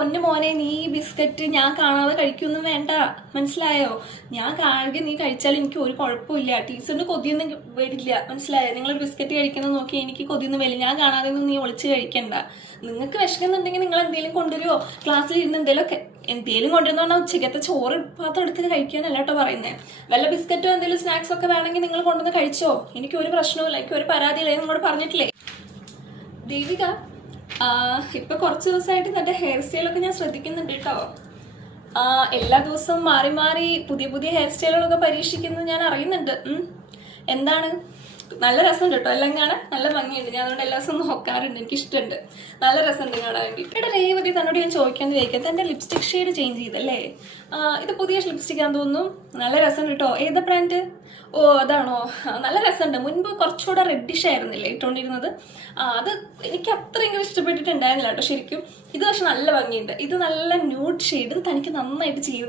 പൊന്നു മോനെ, നീ ഈ ബിസ്ക്കറ്റ് ഞാൻ കാണാതെ കഴിക്കൊന്നും വേണ്ട, മനസ്സിലായോ? ഞാൻ കാണുക നീ കഴിച്ചാൽ എനിക്ക് ഒരു കുഴപ്പമില്ല. ടീച്ചറിന് കൊതിയൊന്നും വരില്ല, മനസ്സിലായോ? നിങ്ങളൊരു ബിസ്ക്കറ്റ് കഴിക്കുന്നത് നോക്കി എനിക്ക് കൊതിയൊന്നും വരില്ല. ഞാൻ കാണാതെ ഒന്നും നീ ഒളിച്ച് കഴിക്കണ്ട. നിങ്ങൾക്ക് വിശക്കുന്നുണ്ടെങ്കിൽ നിങ്ങൾ എന്തെങ്കിലും കൊണ്ടുവരുമോ? ക്ലാസ്സിൽ ഇരുന്ന് എന്തേലും കൊണ്ടുവരുന്നോണ്ടാ ഉച്ചയ്ക്കത്തെ ചോറ് പാത്രം എടുത്ത് കഴിക്കാനല്ല കേട്ടോ പറയുന്നത്. വല്ല ബിസ്ക്കറ്റോ എന്തെങ്കിലും സ്നാക്സ് ഒക്കെ വേണമെങ്കിൽ നിങ്ങൾ കൊണ്ടുവന്ന് കഴിച്ചോ, എനിക്ക് ഒരു പ്രശ്നവുമില്ല, എനിക്ക് ഒരു പരാതിയില്ല. നിങ്ങളോട് പറഞ്ഞിട്ടില്ലേ? ദേവിക, ഇപ്പൊ കുറച്ച് ദിവസമായിട്ട് തന്റെ ഹെയർ സ്റ്റൈലൊക്കെ ഞാൻ ശ്രദ്ധിക്കുന്നുണ്ട് കേട്ടോ. എല്ലാ ദിവസവും മാറി മാറി പുതിയ പുതിയ ഹെയർ സ്റ്റൈലുകളൊക്കെ പരീക്ഷിക്കുന്നത് ഞാൻ അറിയുന്നുണ്ട്. എന്താണ്? നല്ല രസമുണ്ട് കേട്ടോ, എല്ലാം കാണാൻ നല്ല ഭംഗിയുണ്ട്. ഞാൻ അതുകൊണ്ട് എല്ലാ ദിവസവും നോക്കാറുണ്ട്, എനിക്ക് ഇഷ്ടമുണ്ട്. നല്ല രസമുണ്ട് കാണാൻ വേണ്ടിയിട്ട്. ഇവിടെ രേവതി തന്നോട് ഞാൻ ചോദിക്കാന്ന് ചോദിക്കാം, തന്റെ ലിപ്സ്റ്റിക് ഷെയ്ഡ് ചേഞ്ച് ചെയ്തല്ലേ? ഇത് പുതിയ ലിപ്സ്റ്റിക് ആണെന്ന് തോന്നുന്നു. നല്ല രസമുണ്ട് കേട്ടോ. ഏതാ ബ്രാൻഡ്? ഓ അതാണോ? നല്ല രസമുണ്ട്. മുൻപ് കുറച്ചുകൂടെ റെഡിഷ് ആയിരുന്നില്ലേ ഇട്ടുകൊണ്ടിരുന്നത്? അത് എനിക്ക് അത്രയെങ്കിലും ഇഷ്ടപ്പെട്ടിട്ടുണ്ടായിരുന്നില്ല കേട്ടോ ശരിക്കും. ഇത് പക്ഷെ നല്ല ഭംഗിയുണ്ട്. ഇത് നല്ല ന്യൂഡ് ഷെയ്ഡ്, ഇത് തനിക്ക് നന്നായിട്ട് ചെയ്യും.